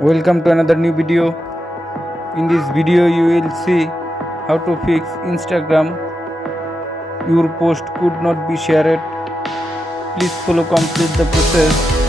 Welcome to another new video. In this video you will see how to fix Instagram. Your post could not be shared. Please follow complete the process.